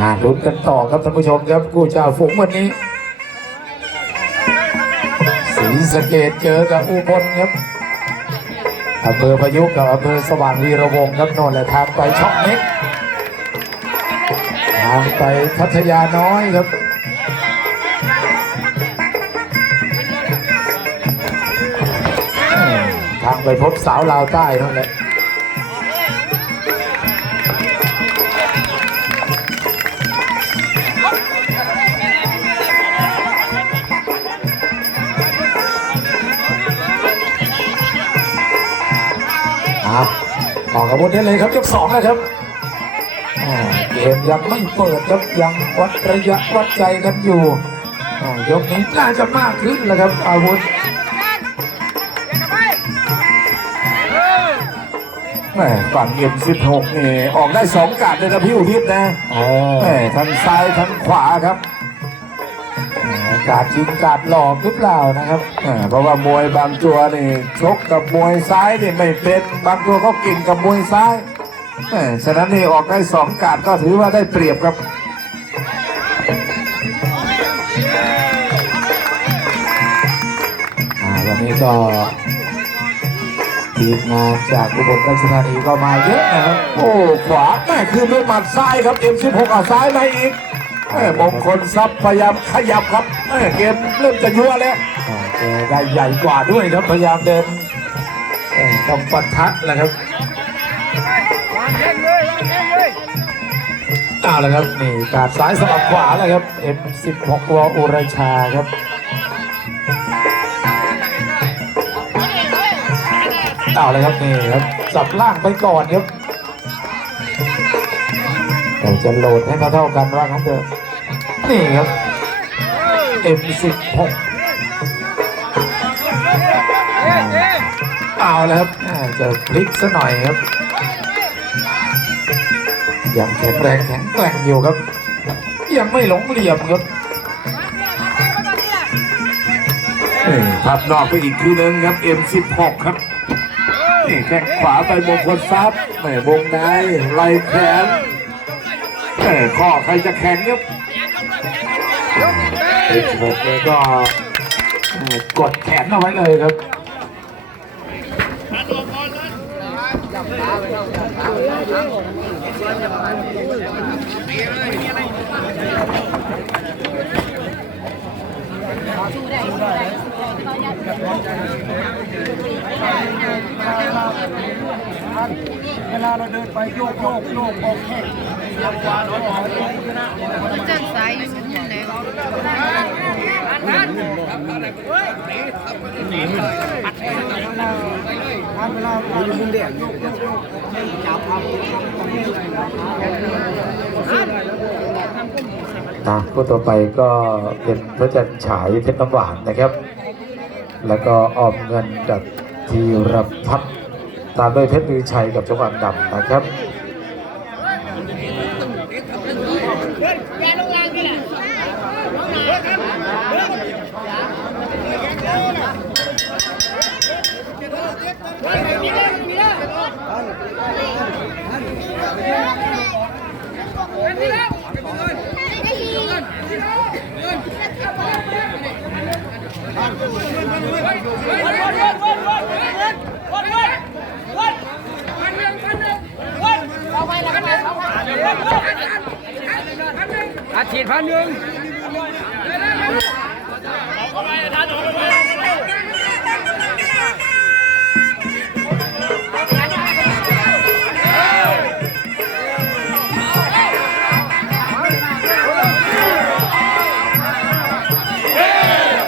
อ่าลุ้นกันต่อครับท่านผู้ชมครับกู้เจ้าฝูงวันนี้ศรีสะเกดเจอกับอุบลครับอำเภอพายุกับอำเภอสว่างวีระวงครับโน่นแหละทางไปช่องเม็กทางไปพัทยาน้อยครับทางไปพบสาวลาวใต้นั่นแหละ อกับวุธได้เลยครับยกสองนะครับอ่าเกมยังไม่เปิดครับยังวัดระยะวัดใจกันอยู่อ่ายกนี้น่าจะมากขึ้นแล้วครับ อาวุธแหม่ฝั่งเอ็มสิบหกนี่ออกได้สองการเลยนะพี่อุทิศนะแหม่ทั้งซ้ายทั้งขวาครับอ่า การจริงการหลอกหรือเปล่านะครับเพราะว่ามวยบางตัวนี่ชกกับมวยซ้ายนี่ไม่เป็นบางตัวก็ก่งกับมวยซ้ายฉะนั้นนี่ออกได้สองการก็ถือว่าได้เปรียบครับวันนี้ก็ทีมงานจากอุบลราชธานีก็มาเยอะนะครับ โอ้ ขวาแม่คือด้วยหมัดซ้ายครับ M16 เอาซ้ายมาอีก มงคลทรัพย์พยายามขยับครับเกมเริ่มจะยั่วแล้วได้ใหญ่กว่าด้วยครับพยายามเดินเอ่อต้องปัดทัดแหละครับเอาละครับนี่การซ้ายสลับขวาแล้วครับ M16 วอุไรชาครับเอาเลยครับนี่ครับสับล่างไปก่อนครับ แต่จะโหลดให้เขาเท่ากันว่างั้นเถอะนี่ครับ M16 เอาแล้วครับจะพลิกซะหน่อยครับยังแข็งแรงแข็งแกร่งอยู่ครับ ยังไม่หลงเหลี่ยมครับนี่พับนอกไปอีกทีนึงครับ M16 ครับนี่แข้งขวาไปมงคลทรัพย์แม่วงในไล่แขน ข้อใครจะแข็งครับ M16 เลยก็กดแขนเอาไว้เลยครับเวลาเราเดินไปโยกโยกโยกออกแข้งจันสายอยู่มุมไหนทำเวลาเราอยู่มุมแดงโยกโยกโยกจับครับอะผู้ต่อไปก็เป็นพระจันทร์ฉายเพชรน้ำหวานนะครับ แล้วก็ออมเงินกับทีรพัฒน์ตามด้วยเพชรมือชัยกับจังหวัดดำนะครับ อาฉีดพันหนึ่ง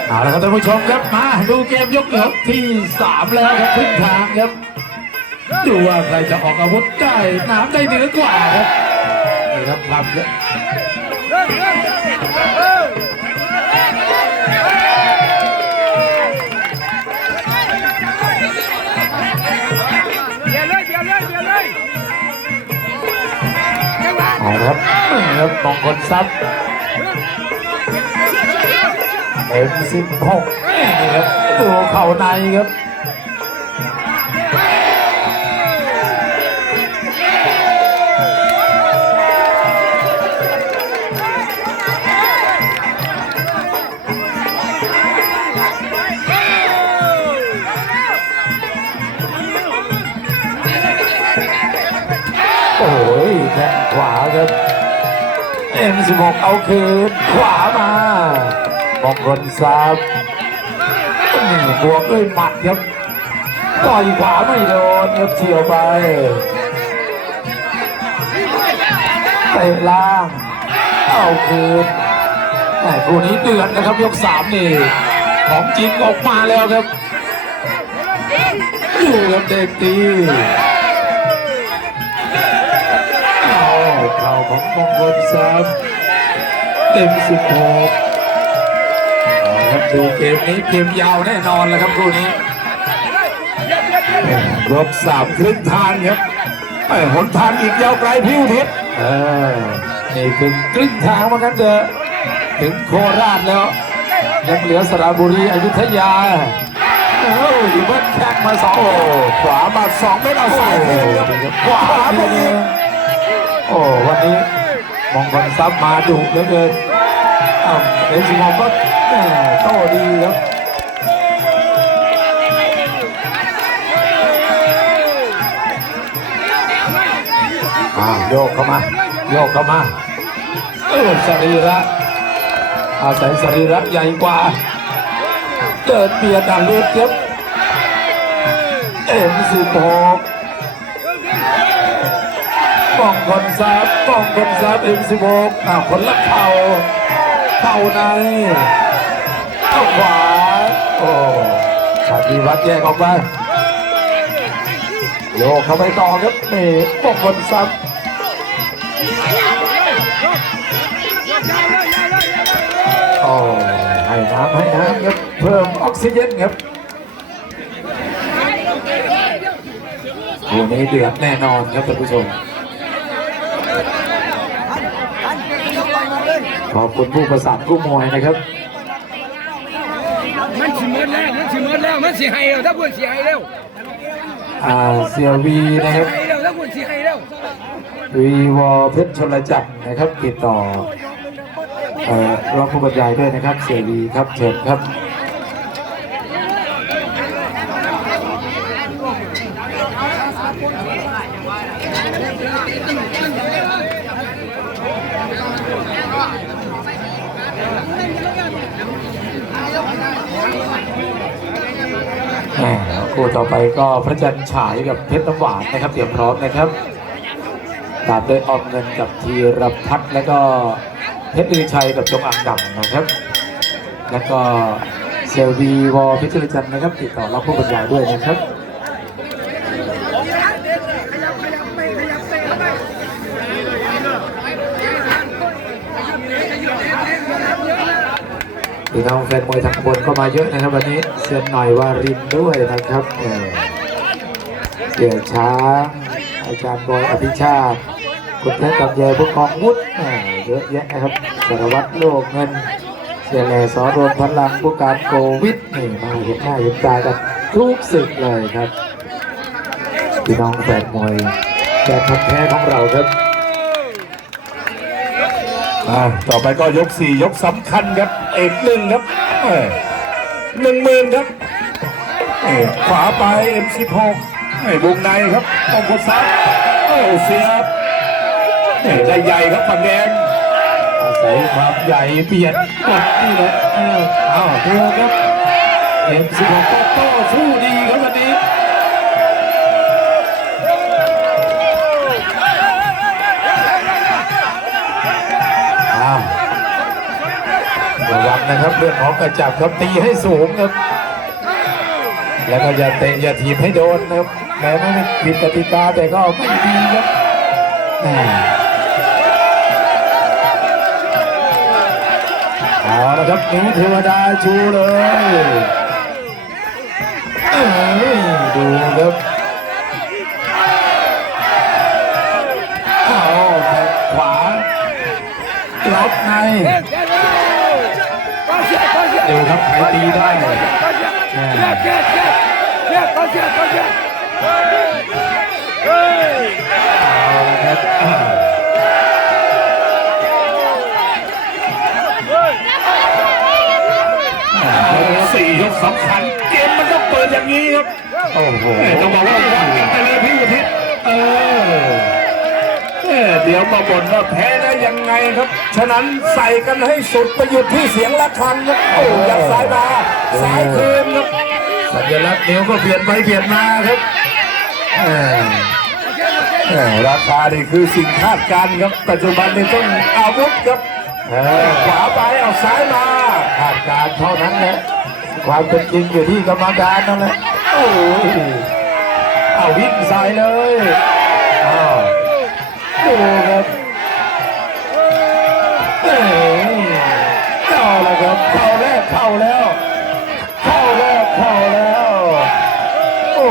เอาละครับท่านผู้ชมครับมาดูเกมยกยกที่สามแล้วครับครึ่งทางครับ ดูว่าใครจะออกอาวุธได้น้ำได้เหนือกว่าครับ ครับครับเดี๋ยวเลยเดี๋ยวเลยเดี๋ยวเลยจังหวะเอาครับนี่ครับมงคลทรัพย์เอ็มสิบหกนี่ครับดูเข่าในครับ ครับเอ็มสิบหกเอาคืนขวามามงคลซับนี่บวกด้วยหมัดครับต่อยขวาไม่โดนครับเฉียวไปเตะล่าง เอาคืนแต่คู่นี้เดือดนะครับยกสามนี่ของจริงออกมาแล้วครับอยู่กับเด็กตี เต็มสิบหกเอาครับดูเกมนี้เกมยาวแน่นอนแล้วครับคู่นี้ครบสามครึ่งทางครับไอ้หนทางอีกยาวไกลพิวทิศเออนี่คือครึ่งทางมากันเถอะถึงโคราชแล้ว ยังเหลือสระบุรีอยุธยาโอ้ยเบิ้ลแข่งมาสองโอ้ขวามาสองเมตรเอาซ้ายคืนครับขวาไปอีกโอ้วันนี้มองคลซับมาดุเหลือเกิน อ้าวเอ็นซิมองก็แหม่โต้ดีครับอ้าวโยกเข้ามา โยกเข้ามาเออสรีระอาศัยสรีระใหญ่กว่าเดินเบียดดันเลือดครับเอ็มสิบหกป้องคนซับป้องคนซับเอ็มสิบหกอ่าคนละเข่า เข่าในเข้าขวา โอ้ชาติวัดแยกออกไปโยกเข้าไปต่อครับนี่ป้องคนซับโอ้ให้น้ำให้น้ำครับเพิ่มออกซิเจนครับคู่นี้เดือดแน่นอนครับท่านผู้ชม ขอบคุณผู้ประสานผู้มวยนะครับ มันสิหมดแล้วมันสิหมดแล้วมันสิให้แล้วถ้าควรสิให้แล้วอ่าเซียวีนะครับให้แล้วถ้าควรสิให้แล้ววีวอเพชรชลจักรนะครับติดต่อเอ่อรองผู้บรรยายด้วยนะครับ เสียวีครับเชิญครับ อ่า คู่ต่อไปก็พระจันทร์ฉายกับเพชรน้ำหวานนะครับเตรียมพร้อมนะครับตามด้วยออมเงินกับธีรพัฒน์และก็เพชรลือชัยกับจงอังดำนะครับ แล้วก็เซลวีวอเพชรจันทร์นะครับ ติดต่อรับผู้บรรยายด้วยนะครับ พี่น้องแฟนมวยทางบนก็มาเยอะนะครับ วันนี้เซียนหน่อยวารินด้วยนะครับเสียช้างอาจารย์บอยอภิชาติคุณแพทย์กำเยผู้กองวุฒิเยอะแยะนะครับสารวัตรโลกเงินเสียแหล่สอรวมพลังผู้การโควิดนี่มาเห็นหน้าเห็นตากันทุกสึกเลยครับพี่น้องแฟนมวยแฟนพันแท้ของเราครับ อ่าต่อไปก็ยกสี่ยกสำคัญครับ เอกหนึ่งครับหนึ่งหมื่นครับขวาไปเอ็มสิบหกวงในครับมงคลซับโอ้เสียบได้ใหญ่ครับฝั่งแดงอาศัยความใหญ่เบียดกดนี่แหละเออเอาดูครับเอ็มสิบหกโต้สู้ดีครับวันนี้ ระวังนะครับเรื่องของกระจับครับตีให้สูงครับ แล้วก็อย่าเตะอย่าถีบให้โดนนะครับแม้ไม่ผิดกติกาแต่ก็ไม่ดีครับเอาละครับหนูเทวดาชูเลยดูครับเอาแขนขวาล็อกใน ก็เสียก็เสีย ดู ครับใครตีได้ก็เสียก็เสียเสียเสียเสียก็เสียก็เสียเฮ้ยเอาละครับอ้าวสี่ยกสำคัญเกมมันต้องเปิดอย่างนี้ครับ โอ้โหต้องบอกว่าวัดกันไปเลยพี่อุทิศเออ เอ้ยเดี๋ยวมาบ่นว่าแพ้ได้ยังไงครับ ฉะนั้นใส่กันให้สุดไปหยุดที่เสียงระฆังครับโอ้ยัดซ้ายมาซ้ายคืนครับสัญลักษณ์นิ้วก็เปลี่ยนไปเปลี่ยนมาครับแหม่แหม่ราคานี่คือสิ่งคาดการณ์ครับ ปัจจุบันนี่ต้องอาวุธครับเออขวาไปเอาซ้ายมาคาดการณ์เท่านั้นแหละความเป็นจริงอยู่ที่กรรมการนั่นแหละโอ้ยเอาวิ่งใส่เลยอ้าว ดูครับเอ้ยเข้าแล้วครับเข้าแรกเข้าแล้ว เข้าแรกเข้าแล้ว โอ้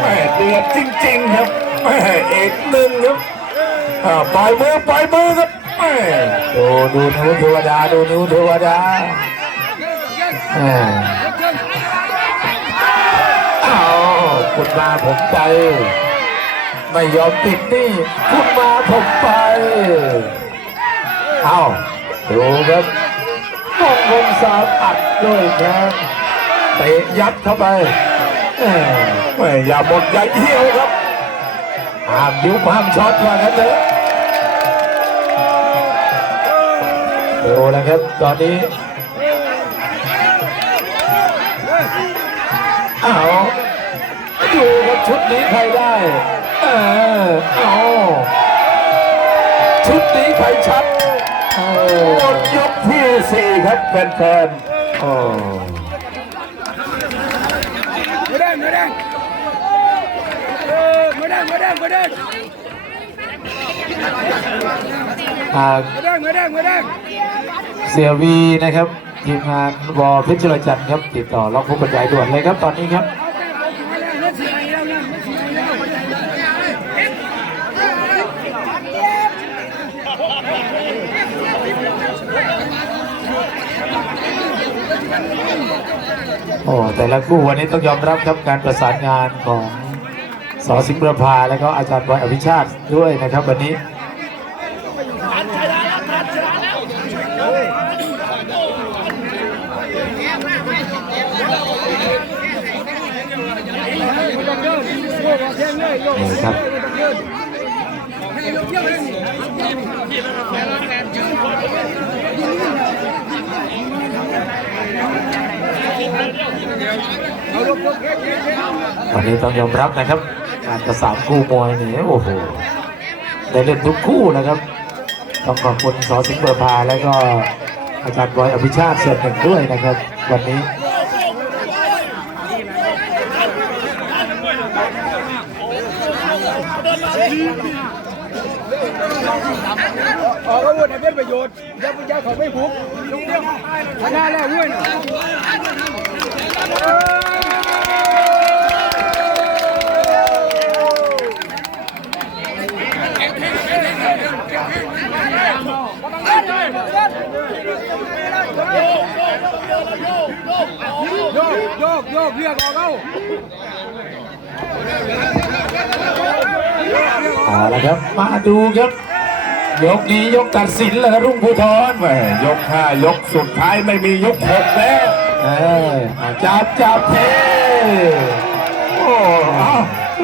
แม่เดือดจริง ๆ ครับแม่เอกหนึ่งครับอ่าปล่อยมือปล่อยมือครับแม่ดูดูนิ้วเทวดาดูนิ้วเทวดาแม่อ้าคุณมาผมไป ไม่ยอมติดนี่คุณมาผมไปเอาดูครับมองวงสามอัดด้วยแขนเตะยัดเข้าไปแหม่อย่าหมดอย่าเยี่ยวครับห้ามยุบห้ามช็อตว่างั้นเถอะดูแล้วครับตอนนี้เอาดูครับชุดนี้ใครได้ เออเอาชุดนี้ใครชัดเอหมอดยกที่สี่ครับแฟนโอ้มือแดงมือแดงเออมือแดงมือแดงมือแดงอ่ามือแดงมือแดงมือแดงเสียวีนะครับ ทีมงานวอเพชรจุลจันทร์ครับ ติดต่อล็อกผู้บรรยายด่วนเลยครับตอนนี้ครับ โอ้แต่ละคู่วันนี้ต้องยอมรับครับการประสานงานของสอสิงห์ประภาและก็อาจารย์บอยอภิชาติด้วยนะครับ วันนี้นี่ครับ วันนี้ต้องยอมรับนะครับ การประสานคู่มวยนี่โอ้โหได้เล่นทุกคู่นะครับ ต้องขอบคุณสอสิงห์เบอร์พาแล้วก็อาจารย์บอยอภิชาติส่วนหนึ่งด้วยนะครับ วันนี้ออกอาวุธให้เป็นประโยชน์ย่าไปอย่าเขาไม่ผูกลุงเดียวชนะแล้วเว้ยนะ โยกโยกโยกเรียกออกเอาเอาละครับ มาดูครับ ยกนี้ยกตัดสินเลยครับรุ่งภูทรๆแม่ยกห้ายกสุดท้ายไม่มียกหกแล้ว เออเอาจับจับเทโอ้เอา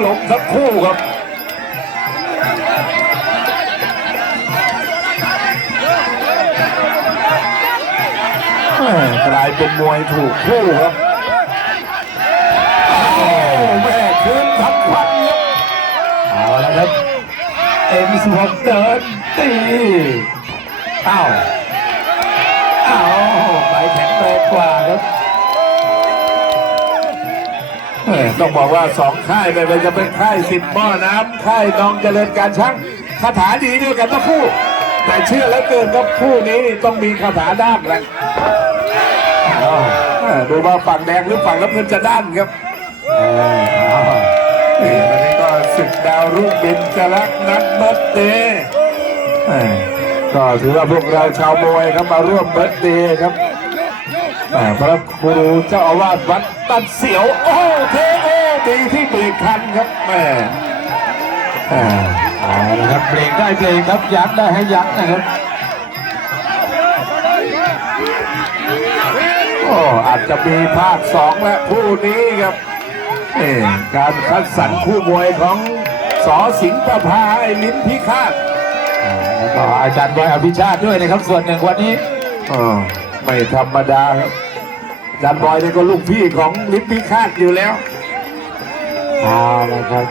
ลงสักคู่ครับแม่กลายเป็นมวยถูกคู่ครับโอ้แม่คืนทำควันครับเอาละครับ เอ็มสวกเดินตีอ้าวอ้าว ไปแข็งแรงกว่าครับแม่ต้องบอกว่าสองค่ายไม่ว่าจะเป็นค่ายสิบหม้อน้ำค่ายน้องเจริญการช่างคาถาดีด้วยกันทั้งคู่ แต่เชื่อแล้วเกินครับคู่นี้ต้องมีคาถาด้านแหละอ้าวแม่ดูว่าฝั่งแดงหรือฝั่งน้ำเงินจะด้านครับเออเอานี่วันนี้ก็ศึกดาวรุ่งบินจรักนัดเบิร์ตเดย์แหม่ก็ถือว่าพวกเราชาวมวยครับมาร่วมเบิร์ตเดย์ครับ แหม่พระครูเจ้าอาวาสวัดตัดเสียว โอ้เทโอดีที่เบรกทันครับแหม่แหม่เอาละครับเบรกได้เบรกครับยักได้ให้ยักนะครับโอ้อาจจะมีภาคสองและคู่นี้ครับนี่การคัดสรรคู่มวยของสอสิงห์ประภาไอ้ลิ้นพิฆาตแล้วก็อาจารย์บอยอภิชาติด้วยนะครับส่วนหนึ่งวันนี้อ่า ไม่ธรรมดาครับจารย์บอยนี่ก็ลูกพี่ของลิปปิคาดอยู่แล้วเอาละครับ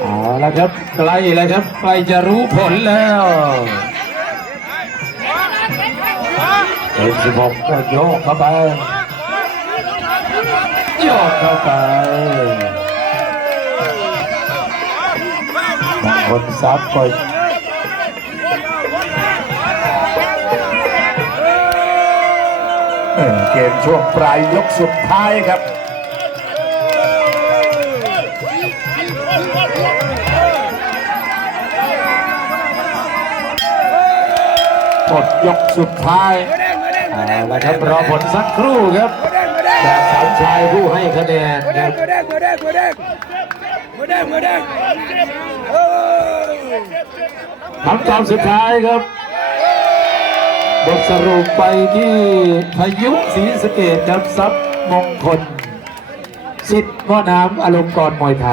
เอาละครับใกล้แล้วครับใกล้จะรู้ผลแล้วเอ็มสิบหกก็โยกเข้าไปโยกเข้าไป คนซับก็เกมช่วงปลายยกสุดท้ายครับหมดยกสุดท้ายเอาละครับรอผลสักครู่ครับจากสามชายผู้ให้คะแนนมือคแดรังบ คำตอบสุดท้ายครับ บทสรุปไปที่พายุศรีสะเกดครับซับมงคลสิทธิ์ม่อน้ำอารมณ์กรมวยไทย